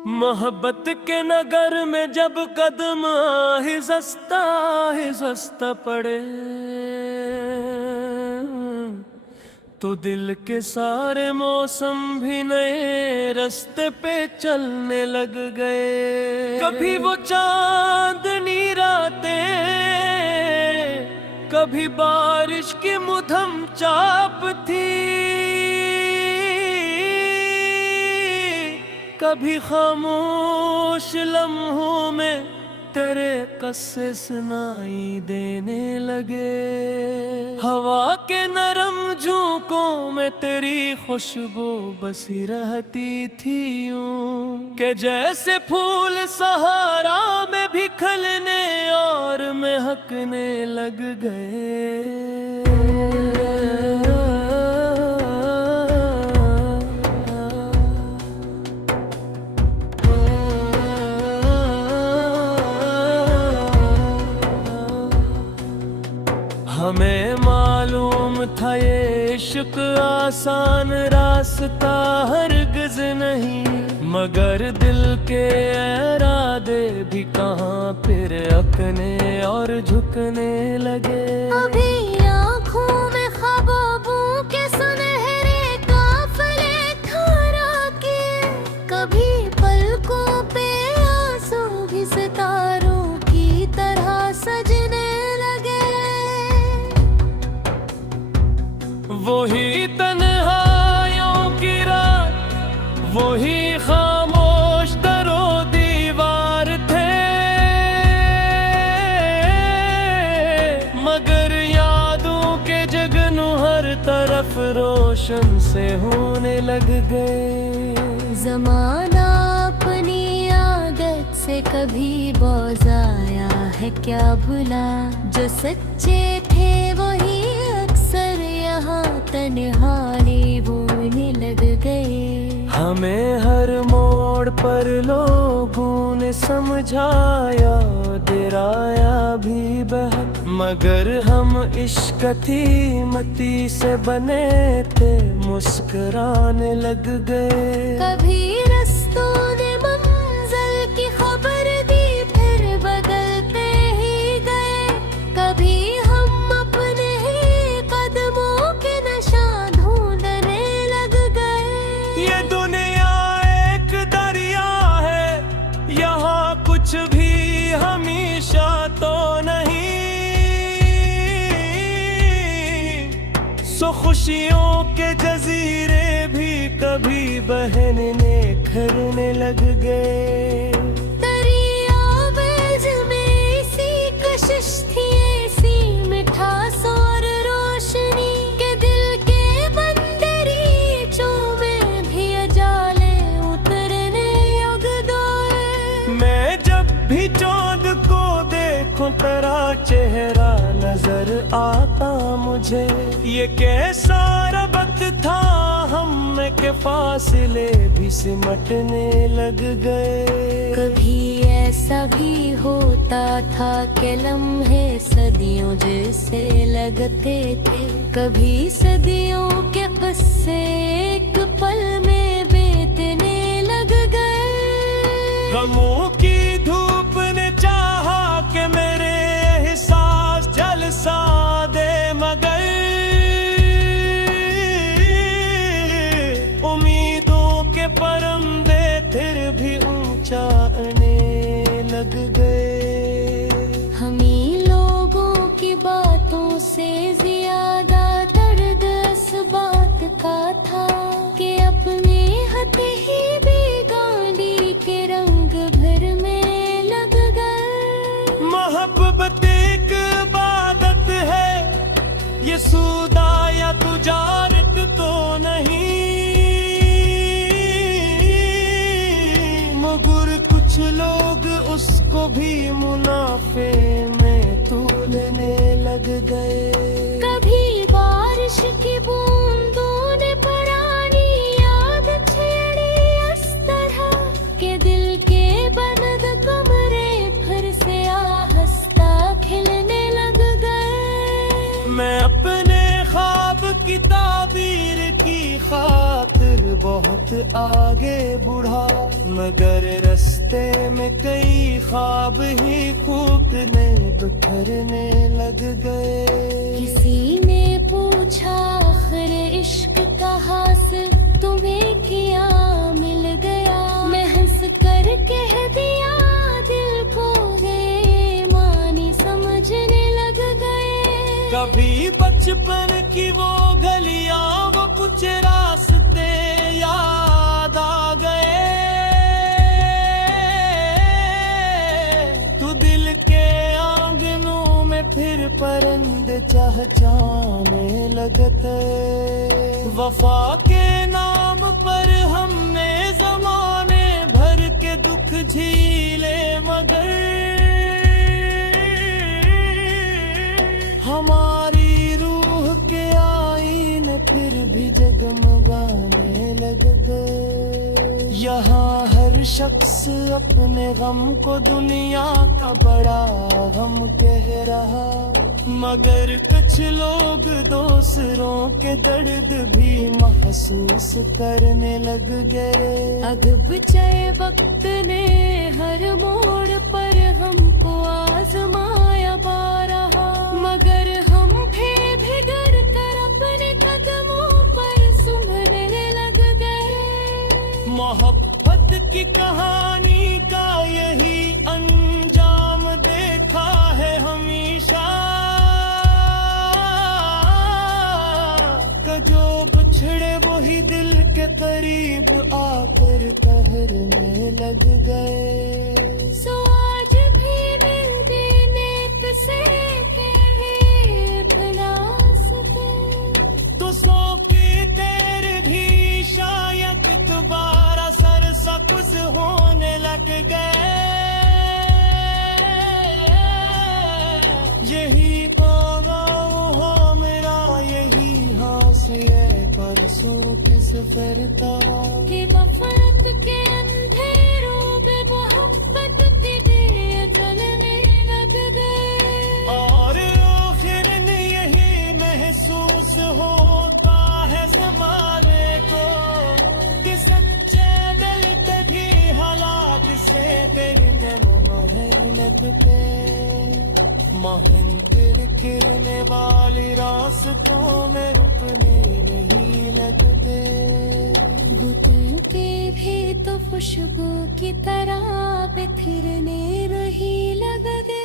मोहब्बत के नगर में जब कदम आहिस्ता पड़े तो दिल के सारे मौसम भी नए रास्ते पे चलने लग गए। कभी वो चांदनी रातें, कभी बारिश की मुधम चाप थी, कभी खामोश लम्हों में तेरे कस्से सुनाई देने लगे। हवा के नरम झोंकों में तेरी खुशबू बसी रहती थी यूं कि जैसे फूल सहारा में भी खिलने और महकने लग गए। हमें मालूम था ये इश्क आसान रास्ता हरगिज नहीं, मगर दिल के इरादे भी कहाँ फिर अकने और झुकने लगे। अभी आँखों में ख्वाबों के सुनहरे काफिले ठहरा के, कभी पलकों पे आंसू भी सितारों की तरह सजने लगे। वही तन्हाइयों की रात, वही खामोश दरो दीवार थे, मगर यादों के जगनू हर तरफ रोशन से होने लग गए। ज़माना अपनी आदत से कभी बौझाया है क्या भुला, जो सच्चे थे वही अक्सर यहाँ तन्हाई बोलने लग गए। हमें हर मोड़ पर लोगों ने समझाया, डराया भी बहुत, मगर हम इश्क थी मती से बने थे, मुस्कुराने लग गए। कभी रस्तों ने मंजिल की खबर दी, फिर बदलते ही गए। कभी हम अपने ही कदमों के निशान ढूंढने लग गए। ये दुनिया एक दरिया है, यहाँ कुछ भी हमेशा तो नहीं, सो खुशियों के जजीरे भी कभी बहने खरने लग गए। दरिया बेज में इसी कशिश थी, ऐसी मिठास और रोशनी के दिल के बंदरीचों में भी अजाले उतरने योग दोए। मैं जब भी चाँद को देखूं तेरा चेहरा नजर आता मुझे, ये कैसा रबत था हम में के फासले भी सिमटने लग गए। कभी ऐसा भी होता था कि लम्हे सदियों जैसे लगते थे, कभी सदियों के किस्से एक पल में बीतने लग गए। गमों की धूप ने चाहा कि मेरे एहसास झलसा दे, मगर उम्मीदों के परंदे फिर भी ऊंचा आने लग गए। हमी लोगों की बातों से ज्यादा दर्द इस बात का था कि अपने हाथ ही बेगानी के रंग भर में लग गए। मोहब्बत एक इबादत है, ये सूदा या तुजारत तो नहीं, मगर कुछ लोग उसको भी मुनाफे में तोलने लग गए। कभी बारिश की बूंदों ने पुरानी याद छेड़ी इस तरह के दिल के बंद कमरे फिर से आहिस्ता खिलने लग गए। मैं अपने ख्वाब की ताबीर की खातिर बहुत बहुत आगे बढ़ा, मगर रास्ते में कई ख्वाब ही फूटने बिखरने लग गए। किसी ने पूछा आखिर इश्क का हासिल तुम्हें किया मिल गया, मैं हंस कर कह दिया दिल को है मानी समझने लग गए। कभी बचपन की वो गलियां वो कुछ रास्ते याद आ गए, तू दिल के आंगनों में फिर परिंदे चहचहाने लगते। वफा के नाम पर हमने जमाने भर के दुख झीले, मगर हमारी रूह के आईने फिर भी जगमगाने लग गए। यहाँ हर शख्स अपने गम को दुनिया का बड़ा गम कह रहा, मगर कुछ लोग दूसरों के दर्द भी महसूस करने लग गए। अग बचाए वक्त ने हर मोड़ पर हमको आजमाया बारहा, मगर हम भीगर कर अपने कदमों पर सुमरने लग गए। मोहब्बत की कहानी का यही अंजाम देखा है हमेशा, जो बिछड़े वही दिल के करीब आकर कहरने लग गए। सो आज भी दिल देने से कहे भुला सके, तो सौ की तेरे भी शायद दोबारा सर सकुज होने लग गए। यही तो हो मेरा यही हासिए परसों किस फिरता, कि नफरत के अंधेरों में मोहब्बत तेरे जलने लग गए। और आखिर में यही महसूस होता है ज़माने को, कि सच्चे दिल कभी हालात से तेरे मेहनत पे महंतर गिरने वाली रास्तों में रुकने नहीं लगते। घुटनों पे भी तो खुशबू की तरह बिखरने रही लग गए।